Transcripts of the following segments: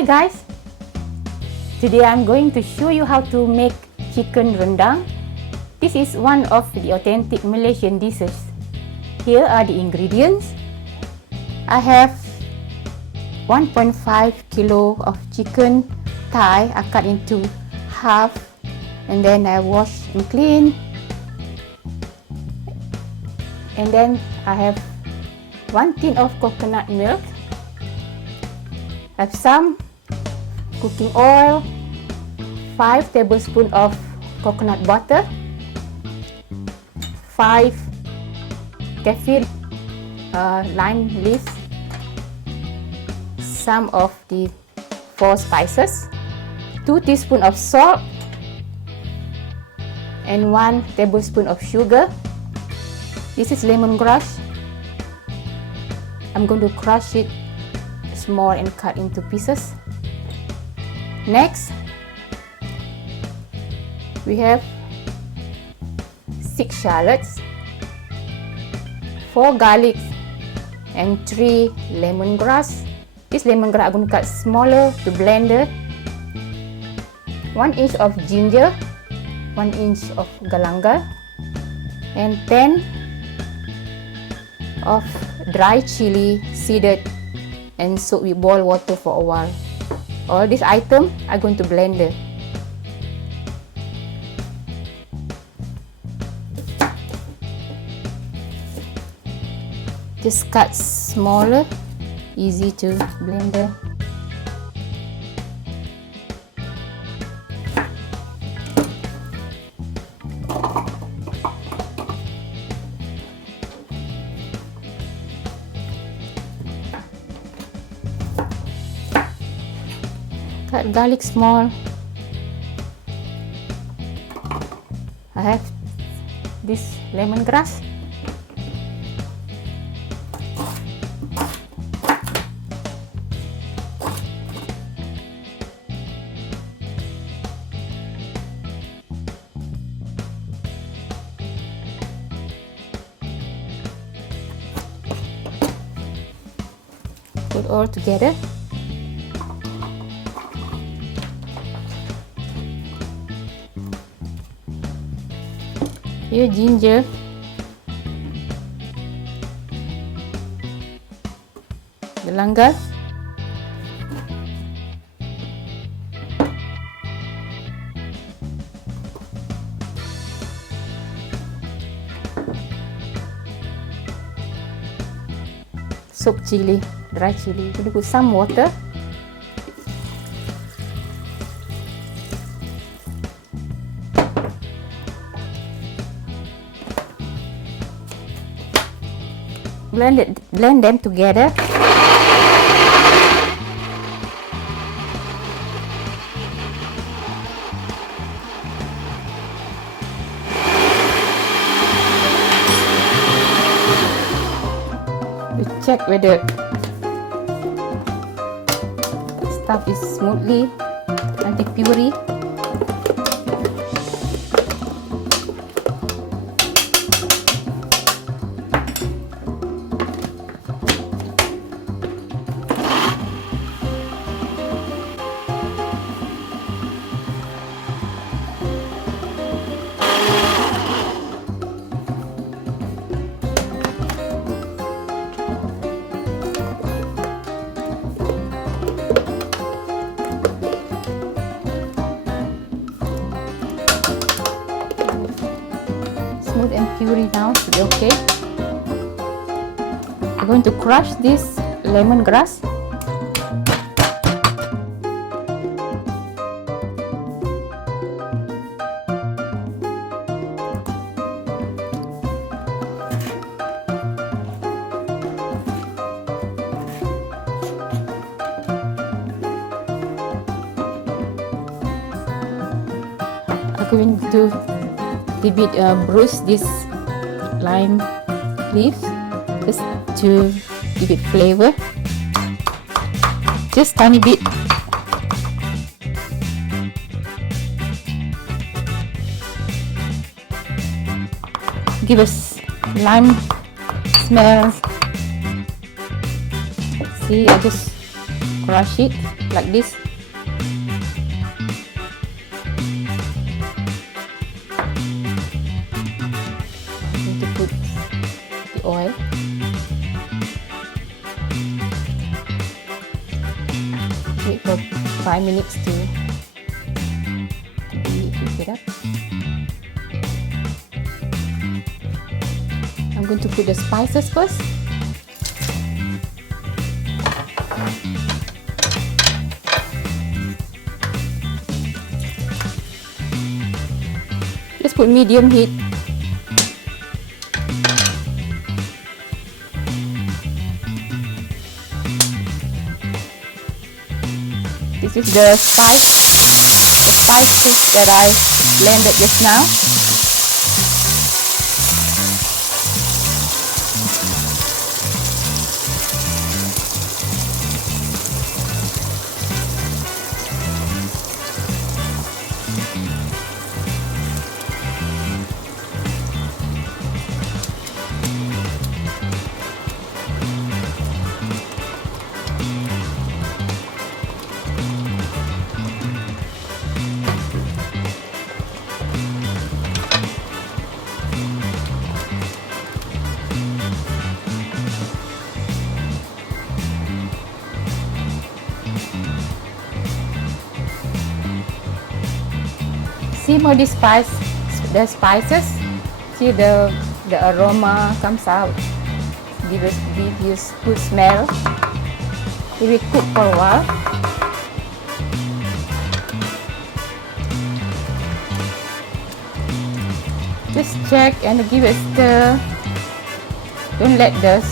Hi guys! Today I'm going to show you how to make chicken rendang. This is one of the authentic Malaysian dishes. Here are the ingredients. I have 1.5 kilo of chicken thigh. I cut into half and then I wash and clean. And then I have 1 tin of coconut milk. I have some cooking oil, 5 tablespoons of coconut butter, 5 kaffir lime leaves, some of the 4 spices, 2 teaspoons of salt, and 1 tablespoon of sugar. This is lemongrass. I'm going to crush it small and cut into pieces. Next, we have 6 shallots, 4 garlics, and 3 lemongrass. This lemongrass I'm going to cut smaller to blender. 1 inch of ginger, 1 inch of galangal, and 10 of dry chili seeded and soaked with boiled water for a while. All these items are going to blender. Just cut smaller, easy to blender. Cut garlic small. I have this lemongrass. Put all together. Here ginger, galangal, soaked chili, dry chili. We're going to put some water. Blend them together. We check whether stuff is smoothly and puree. Smooth and puree now, should be okay. I'm going to crush this lemongrass. I'm going to bruise this lime leaves just to give it flavor. Just tiny bit. Give us lime smell. See, I just crush it. like this. Need to put the oil. Wait for 5 minutes to heat it up. I'm going to put the spices first. Let's put medium heat. This is the spices that I blended just now. Simmer the spices. See the aroma comes out. Give us good smell. It will cook for a while. Just check and give it stir. Don't let the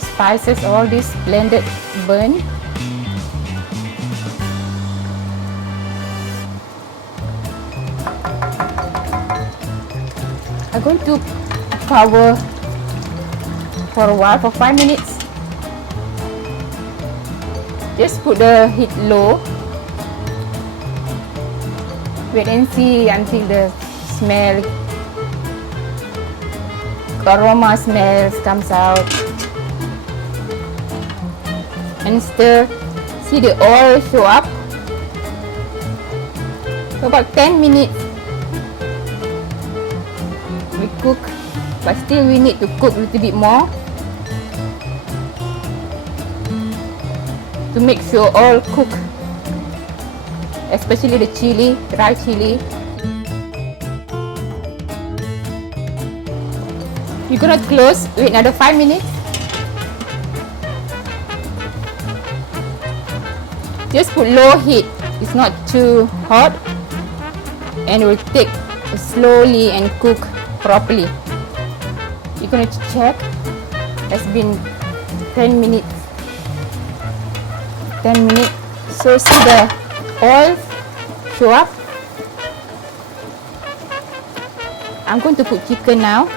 spices, all this blended, burn. I'm going to cover for a while, for 5 minutes. Just put the heat low. Wait and see until the aroma smells comes out. And stir. See the oil show up. For about 10 minutes. We cook, but still we need to cook a little bit more to make sure all cook, especially the chili, dry chili. You're gonna close, wait another 5 minutes. Just put low heat, it's not too hot, and it will take slowly and cook properly. You're going to check. It's been 10 minutes. 10 minutes. So see the oil show up. I'm going to put chicken now.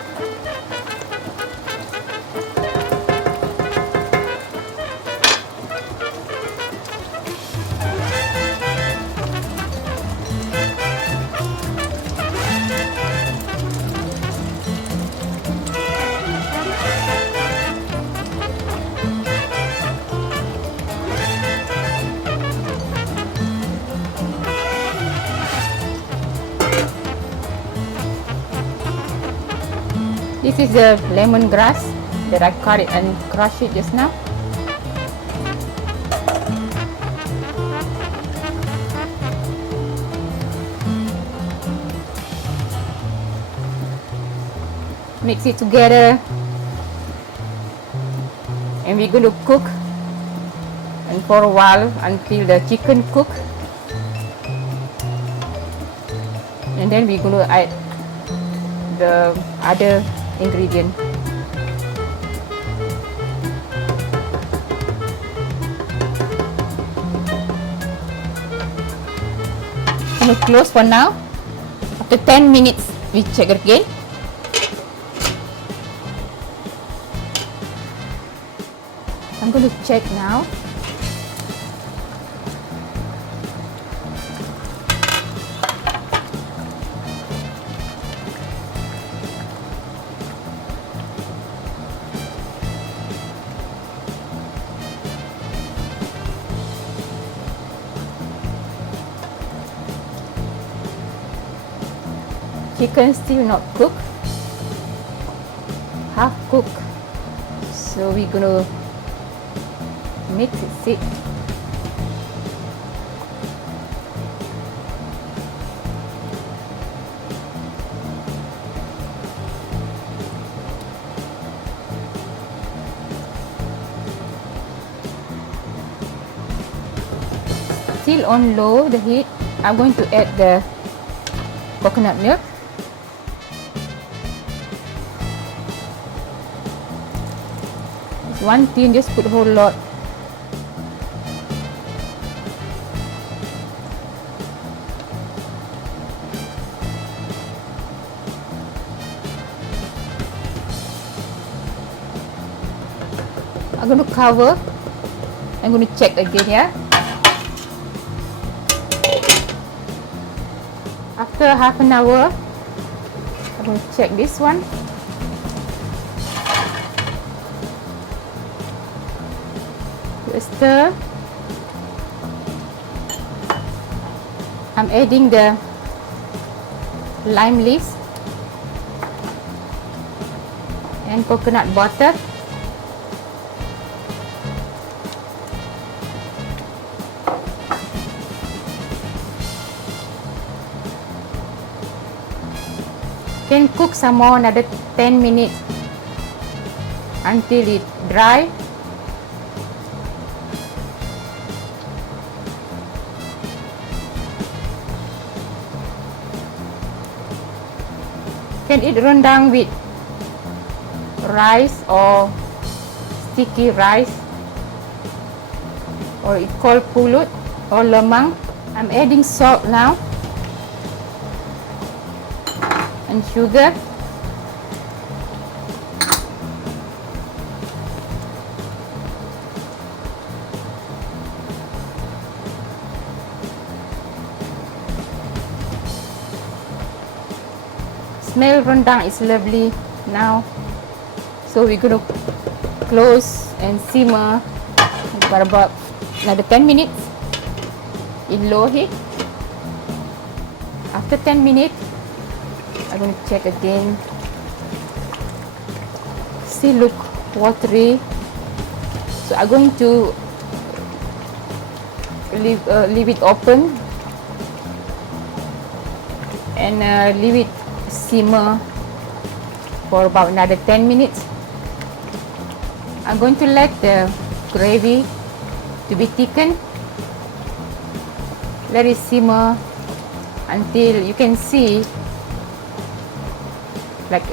This is the lemongrass that I cut it and crushed it just now. Mix it together, and we're going to cook and for a while until the chicken cook, and then we're going to add the other ingredient. I'm going to close for now. After 10 minutes we check again. I'm going to check now. chicken still not cooked, half cooked, so we're gonna mix it. Still on low the heat. I'm going to add the coconut milk. It's 1 tin, just put a whole lot. I'm going to cover. I'm going to check again, yeah. After half an hour, I'm going to check this one. Stir. I'm adding the lime leaves and coconut butter. Can cook some more, another 10 minutes until it dry. Can eat rendang with rice or sticky rice, or it called pulut or lemang. I'm adding salt now and sugar. Smell rendang is lovely now, so we're going to close and simmer for about another 10 minutes in low heat. After 10 minutes, I'm going to check again. Still look watery, so I'm going to leave it open and leave it simmer for about another 10 minutes. I'm going to let the gravy to be thickened. Let it simmer until you can see, like,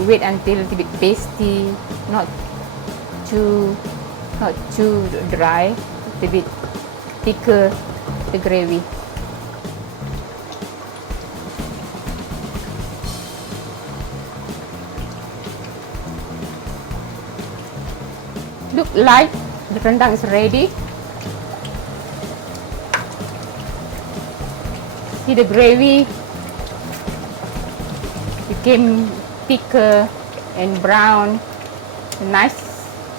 wait until a little bit pasty, not too dry, a little bit thicker the gravy. Look like the rendang is ready. See, the gravy became thicker and brown. Nice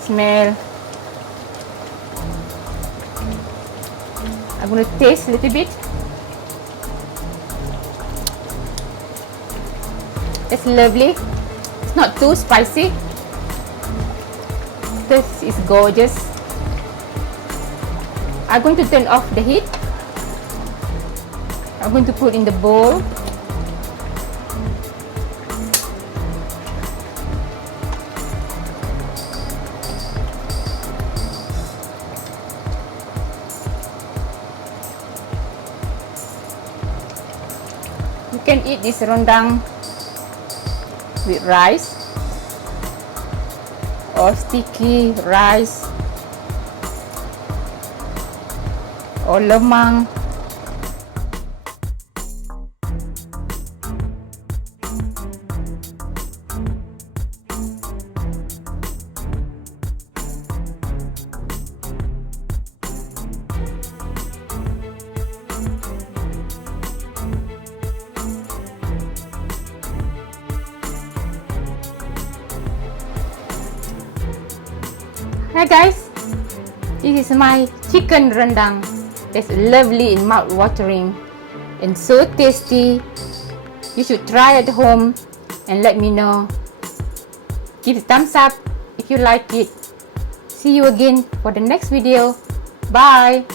smell. I'm going to taste a little bit. It's lovely. It's not too spicy. This is gorgeous. I'm going to turn off the heat. I'm going to put in the bowl. You can eat this rendang with rice or sticky rice or lemang. Hi guys, this is my chicken rendang. It's lovely and mouth-watering and so tasty. You should try at home and let me know. Give a thumbs up if you like it. See you again for the next video. Bye!